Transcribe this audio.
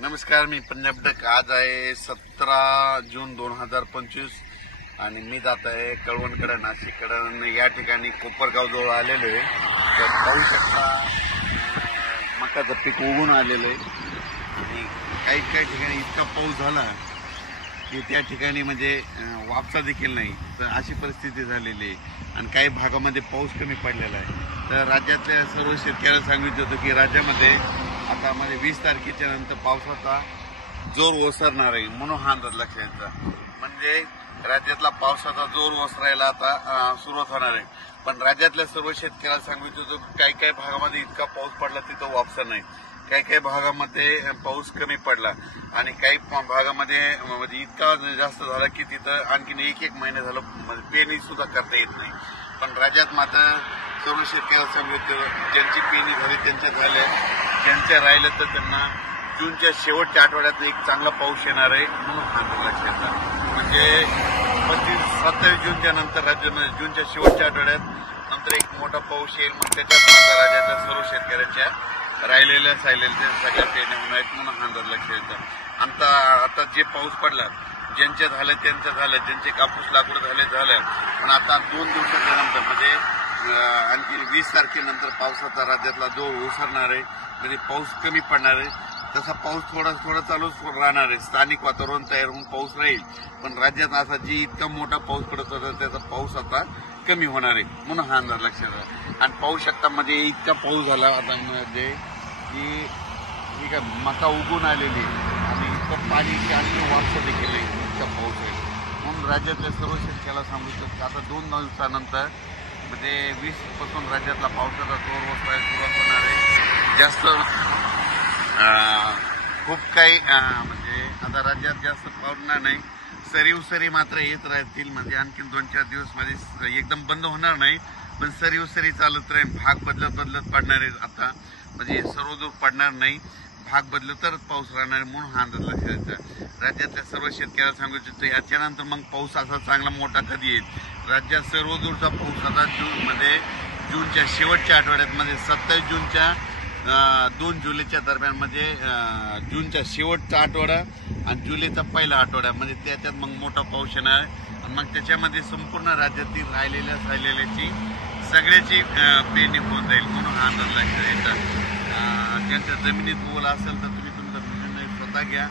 नमस्कार, मी पंजाबडक. आज आहे 17 जून 2025 आणि मी जात आहे कळवणकडे, नाशिककडे. या ठिकाणी कोपरगाव जवळ आलेलो आहे. तर पाहू शकता मकाचं पीक उगून आलेलं आहे आणि काही काही ठिकाणी इतका पाऊस झाला की त्या ठिकाणी म्हणजे वापसा देखील नाही. तर अशी परिस्थिती झालेली आहे आणि काही भागामध्ये पाऊस कमी पडलेला आहे. तर राज्यातल्या सर्व शेतकऱ्यांना सांगितलं होतं की राज्यामध्ये आता मध्ये 20 तारखेच्या नंतर पावसाचा जोर ओसरणार आहे, म्हणून हा अंदाज लक्षात यायचा. म्हणजे राज्यातला पावसाचा जोर ओसरायला आता सुरुवात होणार आहे. पण राज्यातल्या सर्व शेतकऱ्यांना सांगितलं होतं काही काही भागामध्ये इतका पाऊस पडला तिथं वापसा नाही, काही काही भागामध्ये पाऊस कमी पडला आणि काही भागामध्ये म्हणजे इतका जास्त झाला की तिथं आणखीन एक महिना झालं म्हणजे पेरणी सुद्धा करता येत नाही. पण राज्यात मात्र सर्व शेतकऱ्यांना सांगितलं ज्यांची पेरणी झाली त्यांच्या झाल्या, ज्यांच्या राहिलं तर त्यांना जूनच्या शेवटच्या आठवड्यात एक चांगला पाऊस येणार आहे, म्हणून हा लक्षात येतात. म्हणजे 27 जूनच्या नंतर राज्यामध्ये जूनच्या शेवटच्या आठवड्यात नंतर एक मोठा पाऊस येईल. मग त्याच्यात मात्र राज्यातल्या सर्व शेतकऱ्यांच्या राहिलेल्या सगळ्या पेरण्या होणार आहेत, म्हणून हा अंदाज लक्षात येतात. आता जे पाऊस पडला ज्यांचे झालं त्यांचं झालं, ज्यांचे कापूस लागवड झालं. पण आता 2 दिवसाच्या नंतर म्हणजे आणखी 20 तारखेनंतर पावसाचा राज्यातला जोर ओसरणार आहे. म्हणजे पाऊस कमी पडणार आहे. तसा पाऊस थोडा चालूच राहणार आहे. स्थानिक वातावरण तयार होऊन पाऊस राहील. पण राज्यात असा जी इतका मोठा पाऊस पडत होता त्याचा पाऊस आता कमी होणार आहे, म्हणून हा अंदाज लक्षात आला. आणि पाहू शकता म्हणजे इतका पाऊस झाला आता मध्ये की मका उगून आलेली आणि इतकं पाणी आणखी वापसा देखील नाही, इतका पाऊस आहे. म्हणून राज्यातल्या सर्व शेतकऱ्याला सांगू शकतो आता 2 दिवसानंतर म्हणजे 20 पासून राज्यातला पावसाचा जोर ओसरायला सुरुवात होणार आहे. जास्त खूप काही म्हणजे आता राज्यात जास्त पडणार नाही, सरी मात्र येत राहतील. म्हणजे आणखीन 2-4 दिवस मध्ये एकदम बंद होणार नाही, पण सरी चालत राहील. भाग बदलत पडणार आहे. आता म्हणजे सर्वदूर पडणार नाही, भाग बदलत तरच पाऊस राहणार आहे, म्हणून हा अंदाज लक्षात येतो. राज्यातल्या सर्व शेतकऱ्याला सांगू इच्छितो याच्यानंतर मग पाऊस असा चांगला मोठा कधी येईल. राज्यात सर्वदूरचा पाऊस आता जूनच्या शेवटच्या आठवड्यात म्हणजे 27 जूनच्या 2 जुलैच्या दरम्यान म्हणजे जूनचा शेवटचा आठवडा आणि जुलैचा पहिला आठवडा म्हणजे त्याच्यात मग मोठा पाऊस येणार आहे. आणि मग त्याच्यामध्ये संपूर्ण राज्यातील राहिलेल्याची सगळ्याची पेरणी होऊन जाईल, म्हणून हा अंदाज लक्षात येतात. ज्यांच्या जमिनीत ओला असेल तर तुम्ही तुमचा निर्णय स्वतः घ्या.